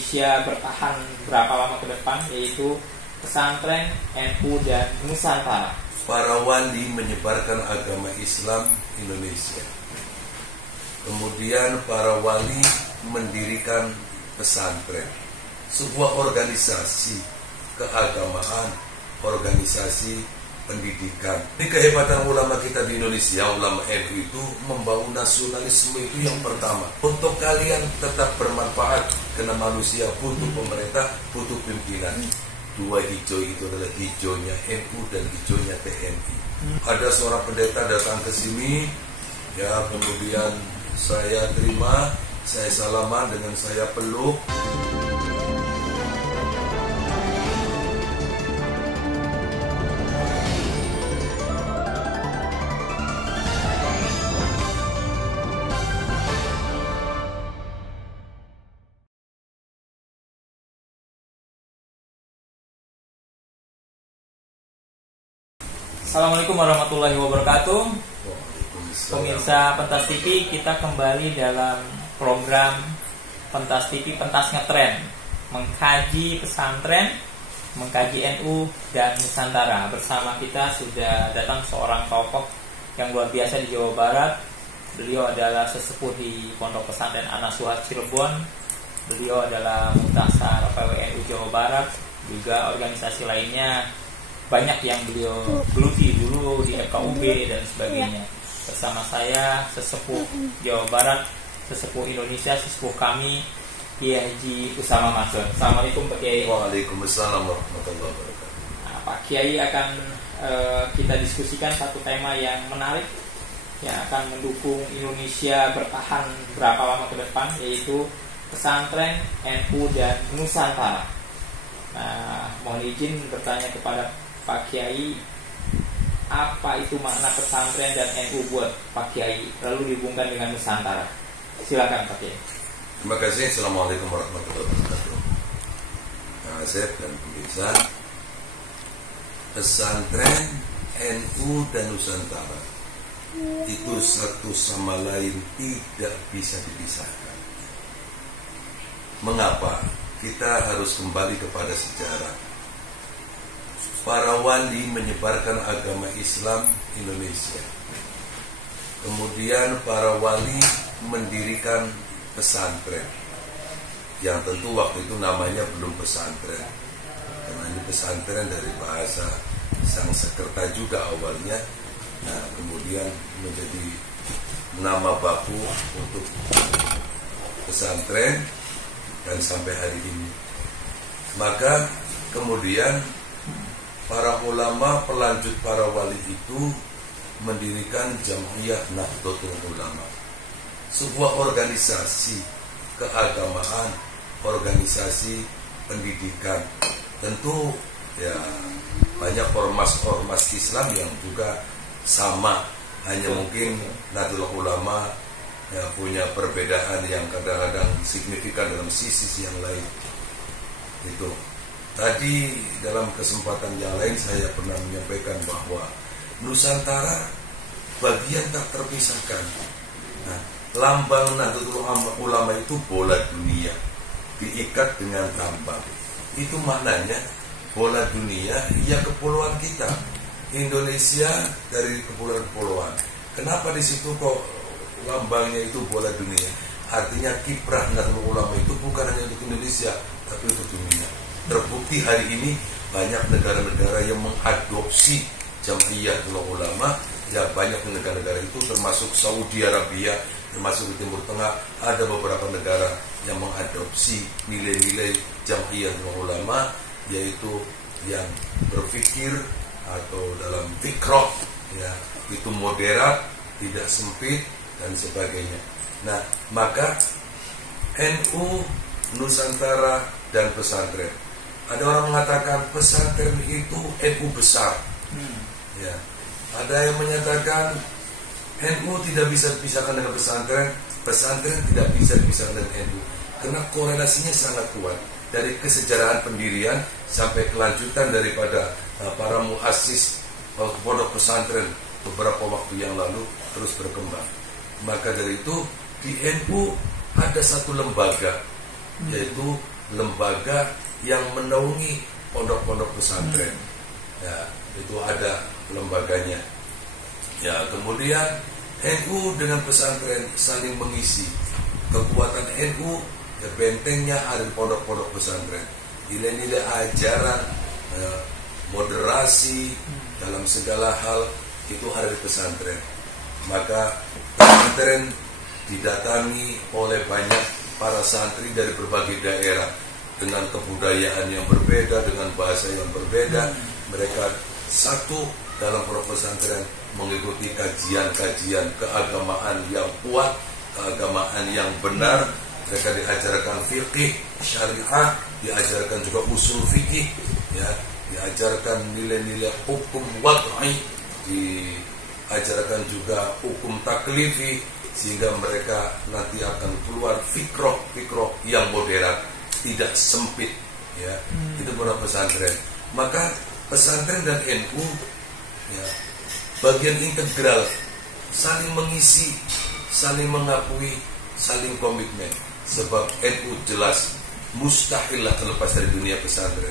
Indonesia bertahan berapa lama ke depan, yaitu pesantren, NU, dan Nusantara. Para wali menyebarkan agama Islam Indonesia. Kemudian para wali mendirikan pesantren, sebuah organisasi keagamaan, organisasi pendidikan. Ini kehebatan ulama kita di Indonesia, ulama NU itu membangun nasionalisme itu yang pertama. Untuk kalian tetap bermanfaat, karena manusia butuh pemerintah, butuh pimpinan. Dua hijau itu adalah hijaunya NU dan hijaunya TNI. Ada seorang pendeta datang ke sini, ya kemudian saya terima, saya salaman dengan saya peluk. Assalamualaikum warahmatullahi wabarakatuh. Pemirsa Pentas TV, kita kembali dalam program Pentas TV Pentas Ngetren, mengkaji pesantren, mengkaji NU dan Nusantara. Bersama kita sudah datang seorang tokoh yang luar biasa di Jawa Barat. Beliau adalah sesepuh di Pondok Pesantren An-Nasuhat Cirebon. Beliau adalah Muktasar PWNU Jawa Barat. Juga organisasi lainnya banyak yang beliau geluti dulu di FKUB dan sebagainya. Bersama saya sesepuh Jawa Barat, sesepuh Indonesia, sesepuh kami, Kiai Haji Usama Mansur. Assalamualaikum Pak Kiai. Waalaikumsalam warahmatullahi wabarakatuh. Nah, Pak Kiai akan kita diskusikan satu tema yang menarik yang akan mendukung Indonesia bertahan berapa lama ke depan, yaitu pesantren, NU dan Nusantara. Nah, mohon izin bertanya kepada Pak Kiai, apa itu makna pesantren dan NU buat Pak Kiai, lalu dihubungkan dengan Nusantara? Silakan Pak Kiai. Terima kasih. Assalamualaikum warahmatullahi wabarakatuh. Asep dan pemirsa, pesantren, NU dan Nusantara itu satu sama lain tidak bisa dipisahkan. Mengapa? Kita harus kembali kepada sejarah. Para wali menyebarkan agama Islam Indonesia. Kemudian para wali mendirikan pesantren, yang tentu waktu itu namanya belum pesantren, karena ini pesantren dari bahasa Sanskerta juga awalnya. Nah, kemudian menjadi nama baku untuk pesantren dan sampai hari ini. Maka kemudian para ulama pelanjut para wali itu mendirikan Jam'iyah Nahdlatul Ulama, sebuah organisasi keagamaan, organisasi pendidikan. Tentu ya banyak ormas Islam yang juga sama, hanya mungkin Nahdlatul Ulama ya punya perbedaan yang kadang-kadang signifikan dalam sisi yang lain. Itu. Tadi dalam kesempatan yang lain saya pernah menyampaikan bahwa Nusantara bagian tak terpisahkan. Nah, lambang Nahdlatul Ulama itu bola dunia diikat dengan tambang. Itu maknanya bola dunia, ya kepulauan kita Indonesia dari kepulauan-kepulauan. Kenapa di situ kok lambangnya itu bola dunia? Artinya kiprah Nahdlatul Ulama itu bukan hanya untuk Indonesia, tapi untuk dunia. Terbukti hari ini banyak negara-negara yang mengadopsi Jam'iyah Ulama. Ya banyak negara-negara itu termasuk Saudi Arabia, termasuk di Timur Tengah. Ada beberapa negara yang mengadopsi nilai-nilai Jam'iyah Ulama, yaitu yang berpikir atau dalam fikroh ya itu moderat, tidak sempit dan sebagainya. Nah, maka NU, Nusantara dan pesantren. Ada orang mengatakan pesantren itu NU besar. Ya. Ada yang menyatakan NU tidak bisa dipisahkan dengan pesantren, pesantren tidak bisa dipisahkan dengan NU. Karena korelasinya sangat kuat. Dari kesejarahan pendirian sampai kelanjutan daripada para muassis pondok pesantren beberapa waktu yang lalu terus berkembang. Maka dari itu di NU ada satu lembaga, yaitu lembaga yang menaungi pondok-pondok pesantren. Ya, itu ada lembaganya. Ya, kemudian NU dengan pesantren saling mengisi. Kekuatan NU, ya, bentengnya ada di pondok-pondok pesantren. Nilai-nilai ajaran, moderasi dalam segala hal itu ada di pesantren. Maka pesantren didatangi oleh banyak para santri dari berbagai daerah dengan kebudayaan yang berbeda, dengan bahasa yang berbeda. Mereka satu dalam pondok pesantren mengikuti kajian-kajian keagamaan yang kuat, keagamaan yang benar. Mereka diajarkan fikih, syariah, diajarkan juga usul fikih, ya, diajarkan nilai-nilai hukum wad'i, diajarkan juga hukum taklifi, sehingga mereka nanti akan keluar fikroh yang moderat, tidak sempit, ya. Itu pondok pesantren. Maka pesantren dan NU, ya, bagian integral, saling mengisi, saling mengakui, saling komitmen. Sebab NU jelas mustahil lah terlepas dari dunia pesantren.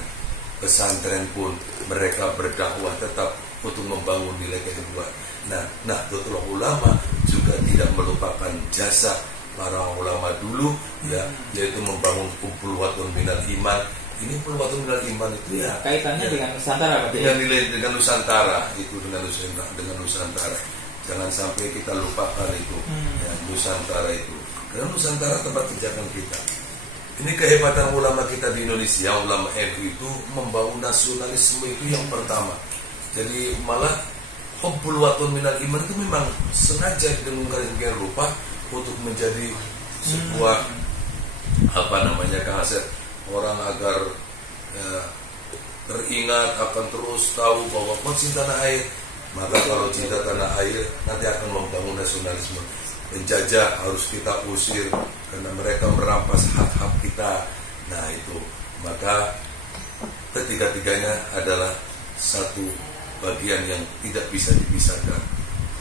Pesantren pun mereka berdakwah tetap untuk membangun nilai kehidupan. Nah, Nahdlatul Ulama juga tidak melupakan jasa para ulama dulu, ya, yaitu membangun Pulwatun Minal Iman. Ini Pulwatun Minal Iman itu, ya, kaitannya, ya, dengan Nusantara, Pak. Dengan nilai, dengan Nusantara itu, dengan Nusantara. Jangan sampai kita lupakan itu, ya, Nusantara itu. Karena Nusantara tempat pijakan kita. Ini kehebatan ulama kita di Indonesia, ulama NU itu membangun nasionalisme itu yang pertama. Jadi malah Hubbul Watun Minal Iman itu memang sengaja didengungkan demikian rupa untuk menjadi sebuah Kang Asep, orang agar, ya, teringat, akan terus tahu bahwa cinta tanah air. Maka kalau cinta tanah air nanti akan membangun nasionalisme. Penjajah harus kita usir karena mereka merampas hak-hak kita. Nah itu, maka ketiga-tiganya adalah satu bagian yang tidak bisa dipisahkan,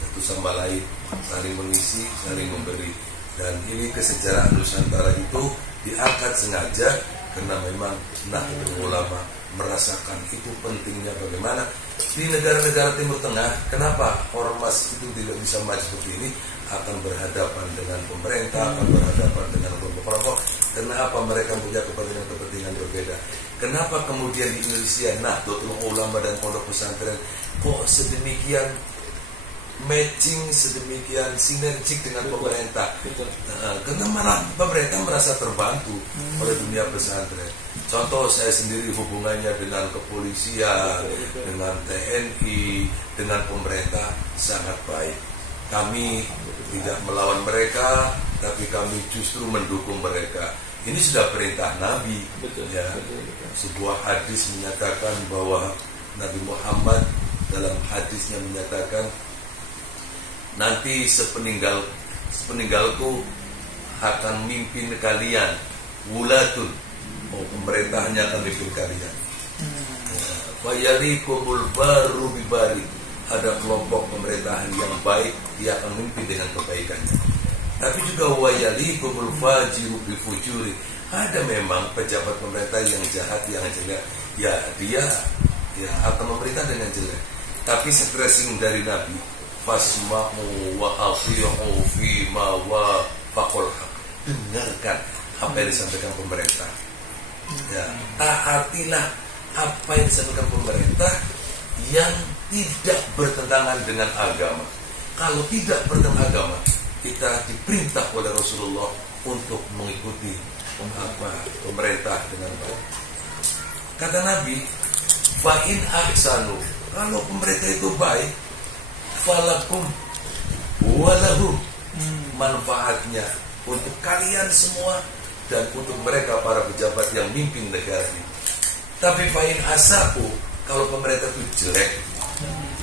satu sama lain, saling mengisi, saling memberi. Dan ini kesejarahan Nusantara itu diangkat sengaja karena memang Nahdlatul Ulama merasakan itu pentingnya bagaimana di negara-negara Timur Tengah. Kenapa ormas itu tidak bisa maju seperti ini? Akan berhadapan dengan pemerintah, akan berhadapan dengan kelompok-kelompok. Kenapa mereka punya kepentingan berbeda? Kenapa kemudian di Indonesia Nahdlatul Ulama dan pondok pesantren kok sedemikian matching, sedemikian sinergik dengan pemerintah? Karena malah pemerintah merasa terbantu oleh dunia pesantren. Contoh saya sendiri hubungannya dengan kepolisian, dengan TNI, dengan pemerintah sangat baik. Kami tidak melawan mereka, tapi kami justru mendukung mereka. Ini sudah perintah Nabi. Ya. Sebuah hadis menyatakan bahwa Nabi Muhammad dalam hadisnya menyatakan, nanti sepeninggalku akan mimpin kalian wulatun, pemerintahnya akan mimpin kalian. Fayalikumul baru bibari, ada kelompok pemerintahan yang baik, dia akan memimpin dengan kebaikannya. Tapi juga wayalikumul fajiru bifujuri, ada memang pejabat pemerintah yang jahat, yang jelek, ya dia akan memerintah dengan jelek. Tapi stressing dari Nabi, fasma'u wa athi'u fima wa faqul haq, dengarkan apa yang disampaikan pemerintah, ya, taatilah apa yang disampaikan pemerintah yang tidak bertentangan dengan agama. Kalau tidak bertentangan agama, kita diperintah oleh Rasulullah untuk mengikuti pemerintah dengan baik. Kata Nabi, fa'in ahsanu, kalau pemerintah itu baik, falakum walahum, manfaatnya untuk kalian semua dan untuk mereka para pejabat yang mimpin negara ini. Tapi fa'in asaku, kalau pemerintah itu jelek,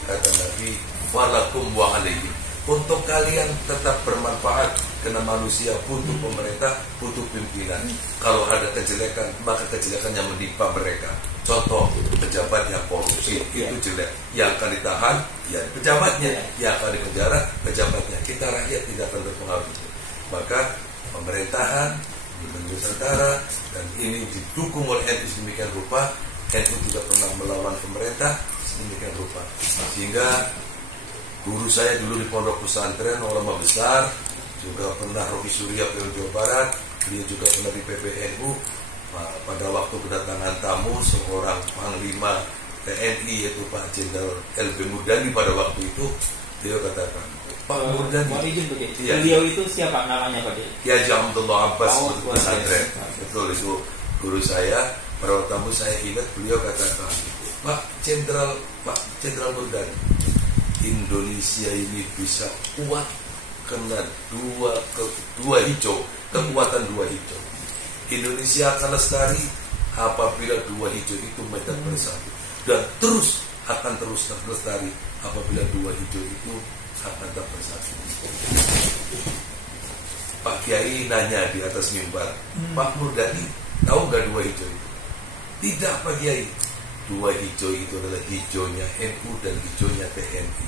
kata Nabi, walakum wa alaihim, untuk kalian tetap bermanfaat karena manusia butuh pemerintah, butuh pimpinan. Kalau ada kejelekan, maka kejelekan yang menimpa mereka. Contoh, pejabat yang korupsi itu jelek, yang akan ditahan ya pejabatnya, yang akan dipenjara pejabatnya. Kita rakyat tidak akan terpengaruh. Maka pemerintahan Nusantara, dan ini didukung oleh NU sedemikian rupa. NU tidak pernah melawan pemerintah sedemikian rupa, sehingga guru saya dulu di pondok pesantren, ulama besar, juga pernah Rofi Surya PU Jawa Barat, dia juga pernah di PBNU. Pada waktu kedatangan tamu seorang panglima TNI yaitu Pak Jenderal LB Murdani, pada waktu itu dia katakan, Pak Murdani, iya. Beliau itu siapa namanya Pak? Kiai Haji Abdullah Abbas pesantren. Betul, itu guru saya. Pada waktu tamu saya ingat beliau katakan, Pak Jenderal Murdani, Indonesia ini bisa kuat karena dua hijau, kekuatan dua hijau. Indonesia akan lestari apabila dua hijau itu menjadi bersatu, dan akan terus lestari apabila dua hijau itu akan tetap bersatu. Pak Kiai nanya di atas mimbar, Pak Murdani, tahu nggak dua hijau itu? Tidak Pak Kiai, dua hijau itu adalah hijaunya NU dan hijaunya TNI.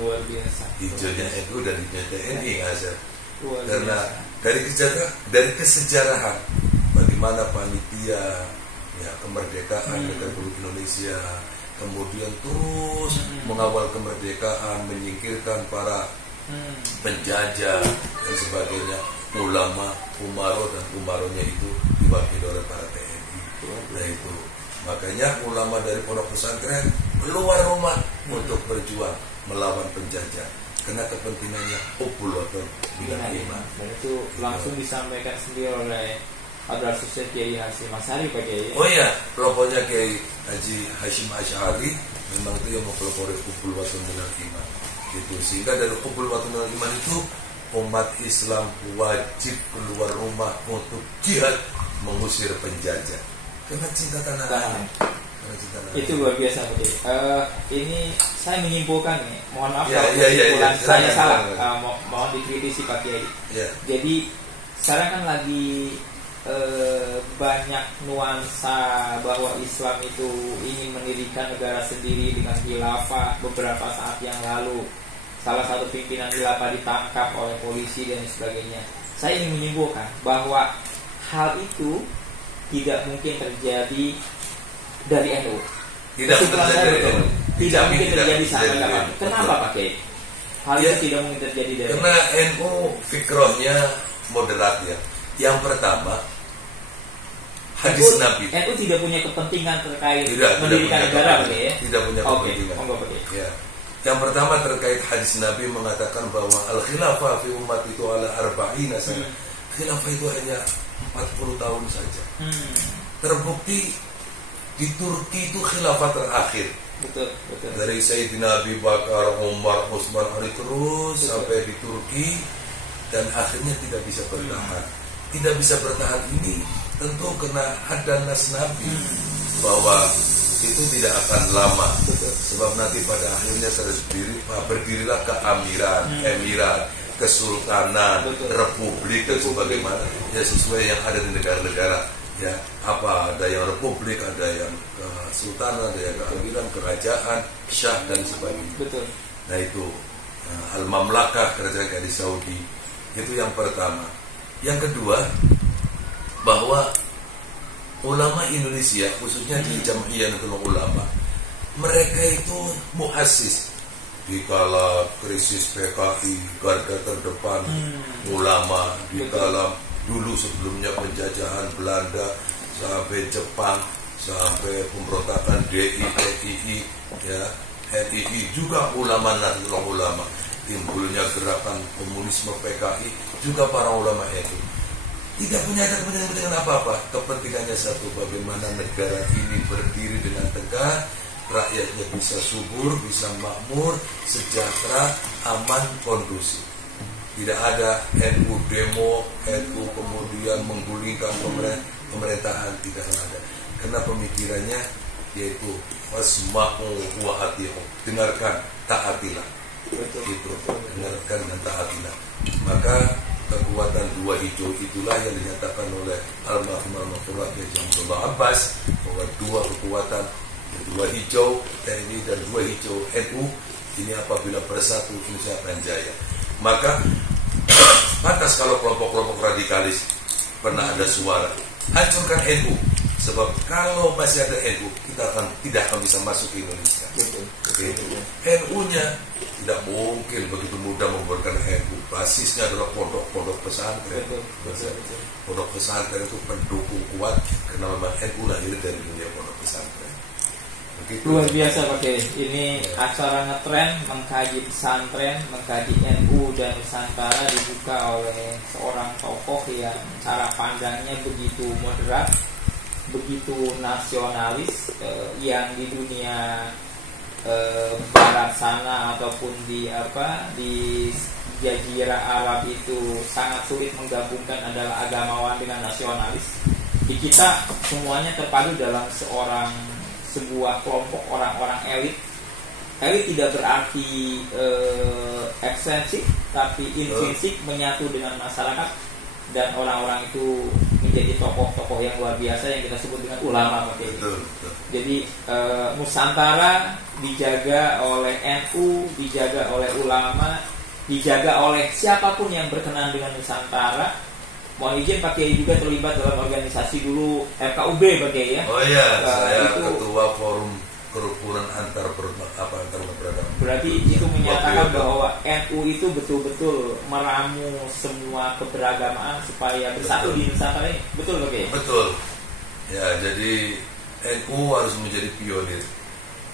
Luar biasa. Hijaunya NU dan hijaunya TNI, Azhar. Karena dari kesejarahan bagaimana panitia ya kemerdekaan Republik Indonesia, kemudian terus mengawal kemerdekaan, menyingkirkan para penjajah dan sebagainya, ulama, umaro dan umaronya itu diwakili oleh para TNI. Nah itu makanya ulama dari pondok pesantren keluar rumah untuk berjuang melawan penjajah, karena kepentingannya hubbul watan minal iman. Dan itu langsung disampaikan sendiri oleh Hadrat Syekh Kiai Hasyim Asy'ari Pak Kiai. Oh iya, kelompoknya Kiai Haji Hasyim Asy'ari memang itu yang mempelopori hubbul watan minal iman. Gitu. Sehingga dari hubbul watan minal iman itu umat Islam wajib keluar rumah untuk jihad mengusir penjajah. Karena cinta tanah air. Itu luar biasa Pak Kiai. Ini saya menyimpulkan nih, mohon maaf kalau saya salah, mohon dikritisi Pak Kiai. Ya. Jadi sekarang kan lagi banyak nuansa bahwa Islam itu ingin mendirikan negara sendiri dengan khilafah. Beberapa saat yang lalu salah satu pimpinan khilafah ditangkap oleh polisi dan sebagainya. Saya ingin menyimpulkan bahwa hal itu tidak mungkin terjadi dari NU. Tidak mungkin terjadi sampai kapan. Kenapa Pak Kiai? Hal itu tidak mungkin terjadi dari karena NU fikrohnya moderat ya. Yang pertama, hadis Nabi. NU tidak punya kepentingan terkait mendirikan negara, ya? Tidak punya kepentingan. Ya. Yang pertama terkait hadis Nabi mengatakan bahwa al-khilafah fi umat itu ala arba'ina sana. Khilafah itu hanya 40 tahun saja. Terbukti di Turki itu khilafah terakhir. Betul. Dari Sayyidina Abi Bakar, Umar, Utsman, Ali terus sampai di Turki, dan akhirnya tidak bisa bertahan. Tidak bisa bertahan ini tentu kena ada nas Nabi bahwa itu tidak akan lama. Sebab nanti pada akhirnya berdirilah keamiran, emirat, kesultanan, republik dan sebagaimana ya sesuai yang ada di negara-negara. Ya, ada yang republik, ada yang kesultanan, ada yang keamiran, kerajaan, syah dan sebagainya. Betul. Nah itu al-mamlakah, kerajaan di Saudi. Itu yang pertama. Yang kedua, bahwa ulama Indonesia khususnya di Jam'iyah Nahdlatul Ulama, mereka itu muassis di kala krisis PKI, garda terdepan ulama di kala dulu sebelumnya penjajahan Belanda sampai Jepang sampai pemberontakan DI, TII, ya, NII juga ulama Nahdlatul Ulama, timbulnya gerakan komunisme PKI juga para ulama itu tidak punya kepentingan apa-apa. Kepentingannya satu, bagaimana negara ini berdiri dengan tegak, rakyatnya bisa subur, bisa makmur, sejahtera, aman, kondusif. Tidak ada NU demo, NU kemudian menggulingkan pemerintahan, tidak ada. Karena pemikirannya yaitu wasma'u wa ati'u, dengarkan, taatilah. Itu, dengarkan dan taatilah. Maka kekuatan dua hijau itulah yang dinyatakan oleh almarhum Kiai Haji Abdullah Abbas, bahwa dua kekuatan, dua hijau TNI dan dua hijau NU ini apabila bersatu Indonesia akan jaya. Maka pantas kalau kelompok-kelompok radikalis pernah ada suara hancurkan NU. Sebab kalau masih ada NU, kita tidak akan bisa masuk ke Indonesia. NU-nya tidak mungkin begitu mudah membubarkan NU. Basisnya adalah pondok-pondok pesantren. Pondok pesantren itu pendukung kuat karena memang NU lahir dari dunia pondok pesantren. Begitu. Luar biasa Pak Kiai. Ini acara ngetren mengkaji pesantren, mengkaji NU dan Nusantara dibuka oleh seorang tokoh yang cara pandangnya begitu moderat, begitu nasionalis, yang di dunia barat sana ataupun di Jazirah Arab itu sangat sulit menggabungkan adalah agamawan dengan nasionalis. Di kita semuanya terpadu dalam sebuah kelompok orang-orang elit. Elit tidak berarti ekstensif, tapi intrinsik, menyatu dengan masyarakat, dan orang-orang itu menjadi tokoh-tokoh yang luar biasa yang kita sebut dengan ulama. Jadi Nusantara dijaga oleh NU, dijaga oleh ulama, dijaga oleh siapapun yang berkenan dengan Nusantara. Mohon izin Pak Kiai juga terlibat dalam organisasi dulu FKUB Pak Kiai ya. Oh iya, saya ketua forum kerukunan antar beragama. Berarti itu menyatakan bahwa NU itu betul-betul meramu semua keberagamaan supaya bersatu di Nusantara ini. Betul Pak Kiai? Betul. Ya, jadi NU harus menjadi pionir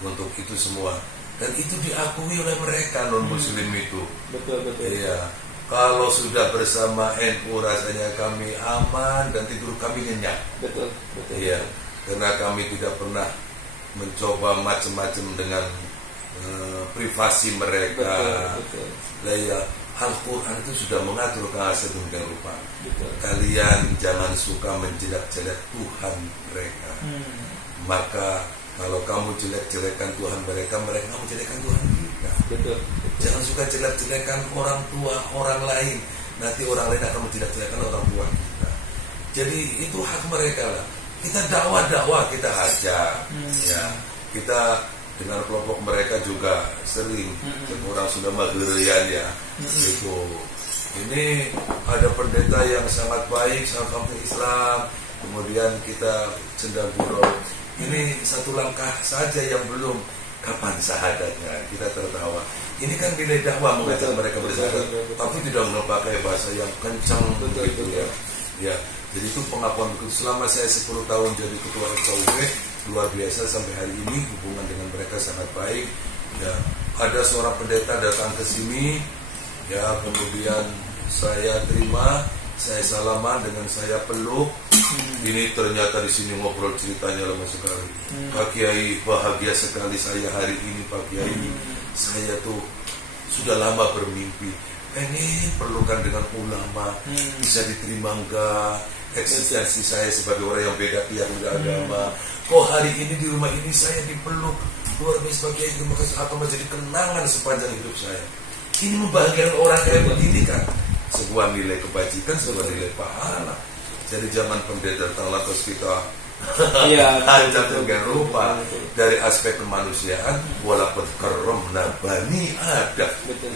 untuk itu semua. Dan itu diakui oleh mereka non-muslim itu. Betul. Iya. Kalau sudah bersama NU rasanya kami aman dan tidur kami nyenyak. Betul. Iya. Karena kami tidak pernah mencoba macam-macam dengan privasi mereka. Betul. Ya, Al-Quran itu sudah mengatur sedemikian rupa. Kalian jangan suka menjelek-jelek Tuhan mereka. Maka kalau kamu jelek-jelekan Tuhan mereka menjelekkan Tuhan kita. Betul. Jangan suka jelek-jelekan orang tua orang lain. Nanti orang lain akan menjelek-jelekan orang tua kita. Jadi itu hak mereka lah. Kita dakwah kita ajak. Ya, kita dengan kelompok mereka juga sering. Orang sudah magerian ya. Itu. Ini ada pendeta yang sangat baik, sangat paham Islam. Kemudian kita cendaguro. Ini satu langkah saja yang belum. Kapan sahadatnya? Kita tertawa. Ini kan nilai dakwah mengajak mereka bersahadat, tapi tidak memakai bahasa yang kencang begitu ya. Ya, jadi itu pengakuan begitu. Selama saya 10 tahun jadi ketua FKUB, luar biasa sampai hari ini hubungan dengan mereka sangat baik. Ya, ada seorang pendeta datang ke sini, ya kemudian saya terima, saya salaman dengan saya peluk. Ini ternyata di sini ngobrol ceritanya lama sekali. Pak Kiai, bahagia sekali saya hari ini Pak Kiai. Saya tuh sudah lama bermimpi pengen perlukan dengan ulama, bisa diterima enggak eksistensi saya sebagai orang yang beda agama. Kok hari ini di rumah ini saya dipeluk, luar biasa Pak Kiai, terima kasih, akan menjadi kenangan sepanjang hidup saya. Ini membahagiakan orang kayak begini kan, sebuah nilai kebajikan, sebuah nilai pahala. Jadi zaman pendeta datang lantas kita ajak dengan rupa dari aspek kemanusiaan, walaupun karomna bani Adam.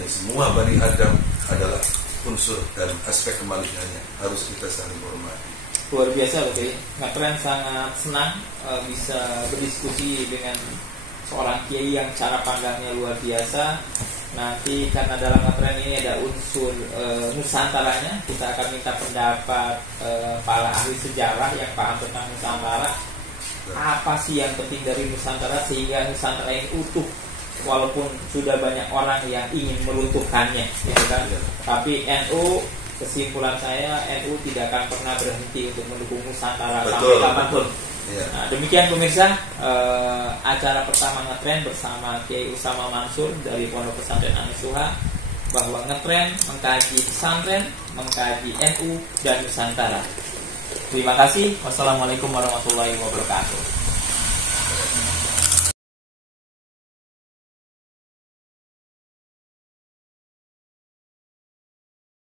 Semua bani Adam adalah unsur dan aspek kemanusiaannya, harus kita saling hormati. Luar biasa Pak Kiai. Ngetren sangat senang bisa berdiskusi dengan seorang kiai yang cara pandangnya luar biasa. Nanti karena dalam ngetren ini ada unsur Nusantaranya, kita akan minta pendapat para ahli sejarah yang paham tentang Nusantara. Apa sih yang penting dari Nusantara sehingga Nusantara ini utuh, walaupun sudah banyak orang yang ingin meruntuhkannya, gitu kan? Tapi NU, kesimpulan saya, NU tidak akan pernah berhenti untuk mendukung Nusantara sampai kapanpun. Nah, demikian pemirsa, acara pertama ngetren bersama Kiai Usama Mansur dari Pondok Pesantren An-Nasuha, bahwa ngetren mengkaji pesantren, mengkaji NU dan Nusantara. Terima kasih. Wassalamualaikum warahmatullahi wabarakatuh.